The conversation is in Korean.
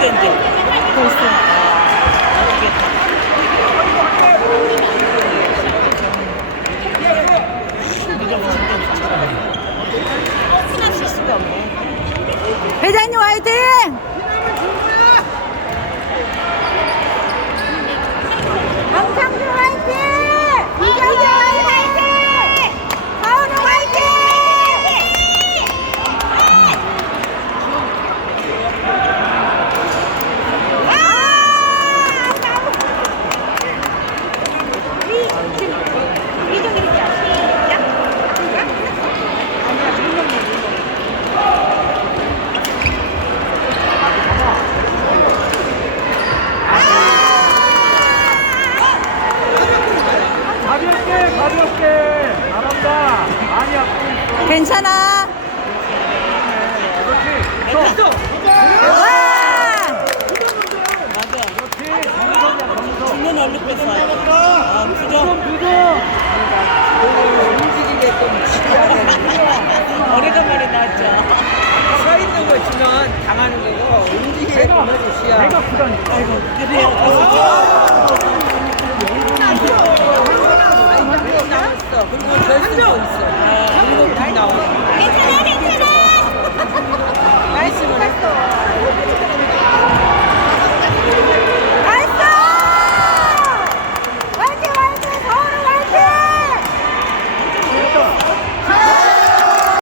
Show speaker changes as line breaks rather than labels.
근데 이제 또 있으니까 회장님 화이팅! 괜찮아.
그렇지 또
와!
그렇지
죽는 얼룩 뺐어요. 아, 움직이게끔 시켜야 되는 오래간만에 나왔죠. 서 있는 거 주면 당하는 거고 움직이게끔 해주셔야.
내가 부다니까
아이고, 그래요.